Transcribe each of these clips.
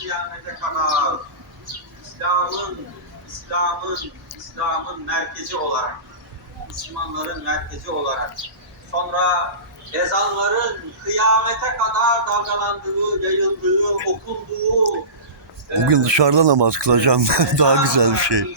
kıyamete kadar İslam'ın, İslam'ın, İslam'ın merkezi olarak, Müslümanların merkezi olarak, sonra ezanların kıyamete kadar dalgalandığı, yayıldığı, okunduğu, Bugün dışarıda namaz kılacağım. Daha güzel bir şey.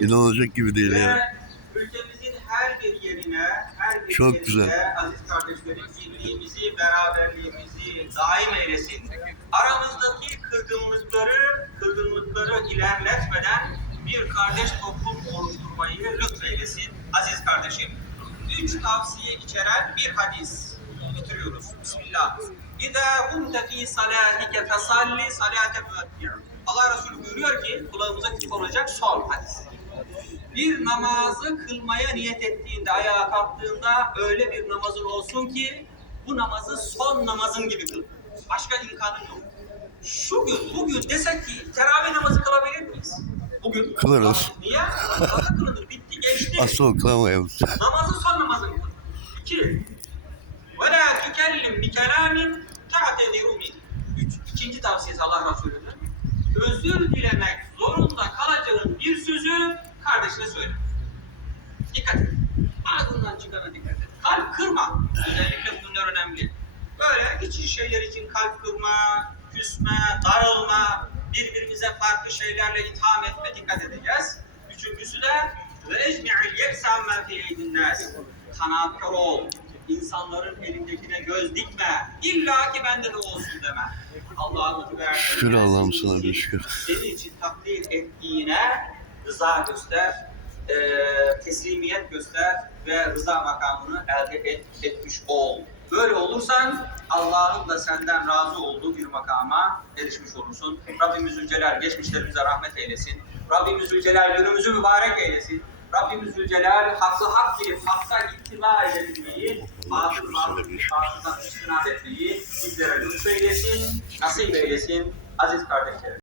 İnanılacak gibi değil ya. Ve ülkemizin her bir yerine, her bir Çok güzel. aziz kardeşlerim birliğimizi, beraberliğimizi daim eylesin. Aramızdaki kırgınlıkları, kırgınlıkları ilerletmeden bir kardeş toplum oluşturmayı lütfeylesin aziz kardeşim. Üç tavsiye içeren bir hadis. Bitiriyoruz. Bismillah. İzâ kunte fî salâtike fesalli salâte müeddin. Allah Resulü buyuruyor ki kulağımıza küp olacak son hadis bir namazı kılmaya niyet ettiğinde, ayağa kalktığında öyle bir namazın olsun ki bu namazı son namazın gibi kıl. Başka imkanın yok. Şu gün, bugün desek ki teravih namazı kılabilir miyiz? Bugün. Kılarız. Niye? Namazı kılınır. Bitti, geçti. Asıl kılamayız. Namazın son namazını kıl. İki. Ve la tükellim bi kelamin ta'tediru min. Üç. İkinci tavsiyesi Allah Resulü'nün. Özür dilemek zorunda kardeşine söyle. Dikkat et. Ağzından çıkana dikkat et. Kalp kırma. Özellikle bunlar önemli. Böyle içi şeyler için kalp kırma, küsme, darılma, birbirimize farklı şeylerle itham etme dikkat edeceğiz. Üçüncüsü de ve ecmi'il yeksan men fi eydin nas. Kanaatkar ol. İnsanların elindekine göz dikme. İlla ki bende de olsun deme. Verdiği Şükür Allah'ım sana bir şükür. senin için takdir ettiğine rıza göster, eee, teslimiyet göster ve rıza makamını elde et, etmiş ol. Böyle olursan Allah'ın da senden razı olduğu bir makama erişmiş olursun. Rabbimiz Zülcelal geçmişlerimize rahmet eylesin. Rabbimiz Zülcelal günümüzü mübarek eylesin. Rabbimiz Zülcelal haklı hak bilip hakka ittiba edebilmeyi, batıl batıl batıldan istinad etmeyi bizlere lütfeylesin, nasip eylesin aziz kardeşlerim.